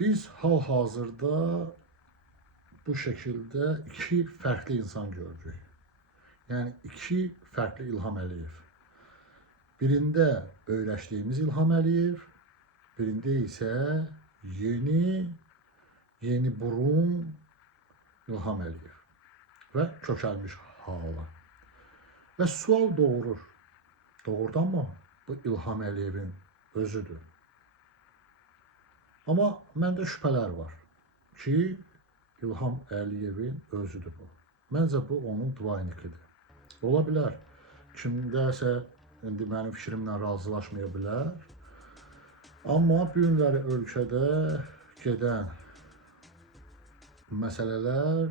Biz hal-hazırda bu şəkildə iki fərqli insan gördük. Yəni iki fərqli İlham Əliyev. Birində öyrəşdiyimiz İlham Əliyev, birində isə yeni burun İlham Əliyev və kökəlmiş hala. Və sual doğurur. Doğrudanmı bu İlham Əliyevin özüdür? Amma məndə şübhələr var ki, İlham Əliyevin özüdür bu. Məncə bu onun dvaynikidir. Ola bilər, kimdəsə indi mənim fikrimlə razılaşmaya bilər. Amma bu günləri ölkədə gedən məsələlər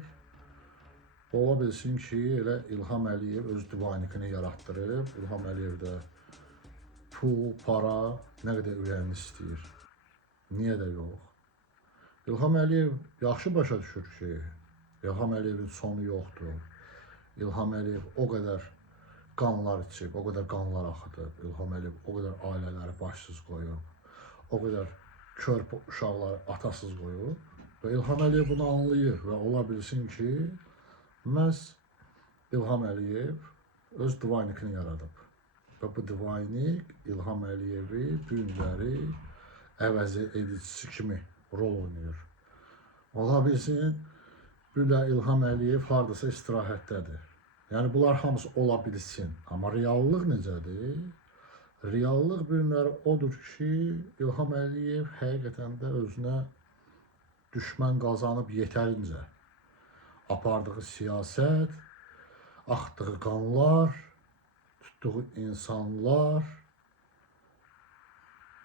ola bilsin ki, elə İlham Əliyev öz dvaynikini yaratdırıb. İlham Əliyev də pul, para, nə qədər ürəyini istəyir. Niyə də yox? İlham Əliyev yaxşı başa düşür ki, İlham Əliyevin sonu yoxdur. İlham Əliyev o qədər qanlar içib, o qədər qanlar axıdıb. İlham Əliyev o qədər ailələri başsız qoyub, o qədər körpə uşaqları atasız qoyub. Və İlham Əliyev bunu anlayır və ola bilsin ki, məhz İlham Əliyev öz dvaynikini yaradıb. Və bu dvaynik İlham Əliyevi bu günləri əvəz edicisi kimi rol oynayır. Ola bilsin, bu da İlham Əliyev hardasa istirahətdədir. Yəni bunlar hamısı ola bilsin. Amma reallıq necədir? Reallıq bu günləri odur ki, İlham Əliyev həqiqətən də özünə düşmən qazanıb yetərincə. Apardığı siyasət, axdığı qanlar, tutduğu insanlar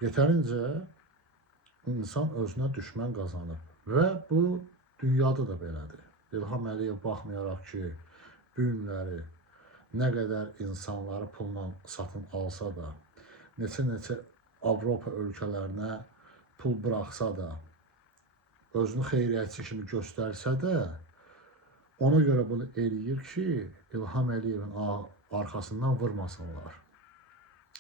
yetərincə insan özünə düşmən qazanır. Və bu dünyada da belədir. İlham Əliyev baxmayaraq ki, bu günləri nə qədər insanları pulla satın alsa da, neçə Avropa ölkələrinə pul bıraxsa da, özünü xeyriyyətçi kimi göstərsə də, ona görə bunu eləyir ki, İlham Əliyevin arxasından vurmasınlar.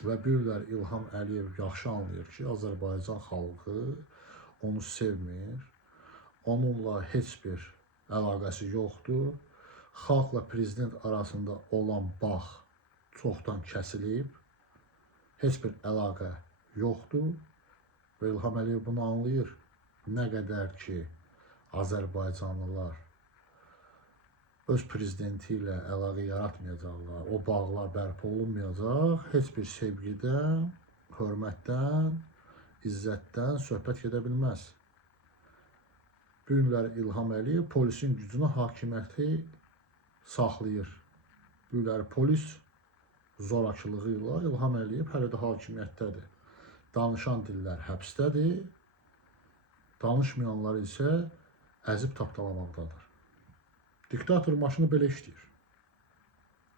Və bir də İlham Əliyev yaxşı anlayır ki, Azərbaycan xalqı onu sevmir, onunla heç bir əlaqəsi yoxdur. Xalqla prezident arasında olan bağ çoxdan kəsilib, heç bir əlaqə yoxdur. Və İlham Əliyev bunu anlayır. Nə qədər ki, Azərbaycanlılar öz prezidenti ilə əlaqə yaratmayacaqlar, o bağlar bərpa olunmayacaq, heç bir sevgidən, hörmətdən, izzətdən söhbət gedə bilməz. Bu günləri İlham Əliyev polisin gücünə hakimiyyəti saxlayır. Bu günləri polis zorakılığı ilə İlham Əliyev hələ də hakimiyyətdədir. Danışan dillər həbsdədir, danışmayanlar isə əzib tapdalamaqdadır. Diktator maşını belə işləyir.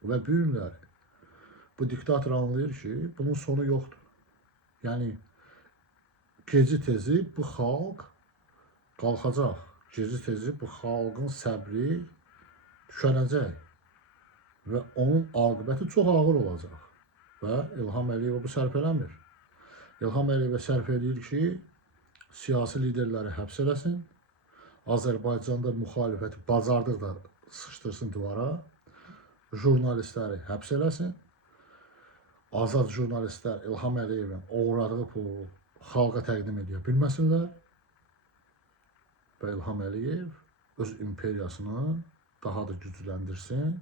Və bu günləri bu diktator anlayır ki, bunun sonu yoxdur. Yəni, geci tezi bu xalq qalxacaq. Geci tezi bu xalqın səbri tükənəcək. Və onun aqibəti çox ağır olacaq. Və İlham Əliyev bu sərf eləmir. İlham Əliyev sərf edir ki, siyasi liderləri həbs eləsin, Azərbaycanda müxalifəti bacardıqda sıxışdırsın divara, jurnalistləri həbs eləsin, azad jurnalistlər İlham Əliyevin uğradığı pulu xalqa təqdim edə bilməsinlər və İlham Əliyev öz imperiyasını daha da gücləndirsin,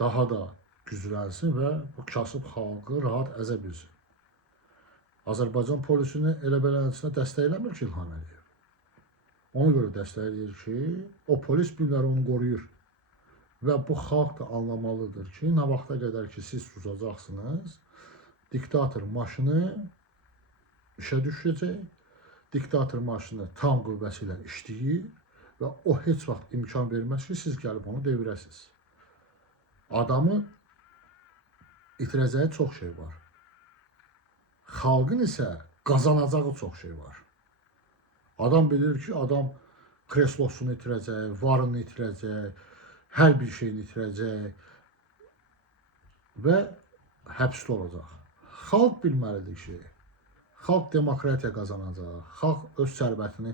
daha da güclənsin və bu kasıb xalqı rahat əzə bilsin. Azərbaycan polisini elə beləsinə dəstəkləmir ki, İlham Əliyev. Ona görə dəstəkləyir ki, o polis günləri onu qoruyur. Və bu xalq da anlamalıdır ki, nə vaxta qədər ki, siz susacaqsınız, diktator maşını işə düşəcək, diktator maşını tam qüvvəsi ilə işləyir və o heç vaxt imkan verməz ki, siz gəlib onu devirəsiniz. Adamın itirəcəyi çox şey var. Xalqın isə qazanacağı çox şey var. Adam bilir ki, adam kreslosunu itirəcək, varını itirəcək, hər bir şeyini itirəcək və həbsdə olacaq. Xalq bilməlidir ki, Xalq demokratiya qazanacaq, xalq öz sərvətini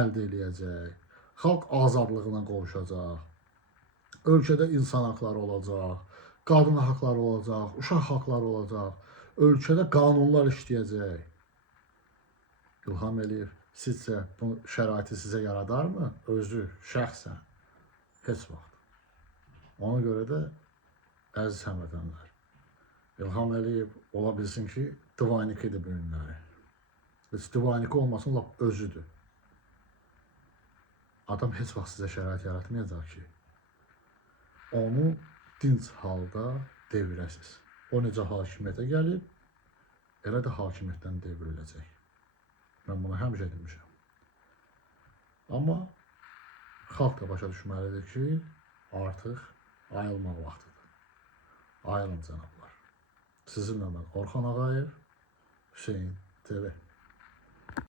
əldə eləyəcək, xalq azadlığına qovuşacaq, ölkədə insan haqları olacaq, qadın haqları olacaq, uşaq haqları olacaq, ölkədə qanunlar işləyəcək. İlham Əliyev sizcə bu şəraiti sizə yaradarmı? Özü, şəxsən, heç vaxt. Ona görə də əziz həmvətənlər, İlham Əliyev ola bilsin ki, divanikidir bu günləri. Heç divaniki olmasın, lap özüdür. Adam heç vaxt sizə şərait yaratmayacaq ki, onu dinc halda devirəsiz. O necə hakimiyyətə gəlib, elə də hakimiyyətdən devriləcək. Mən bunu həmişə demişəm. Amma xalq da başa düşməlidir ki, artıq ayılmaq vaxtıdır. Ayılın cənablar. Sizinlə mən Orxan Ağayev, Hüseyin TV.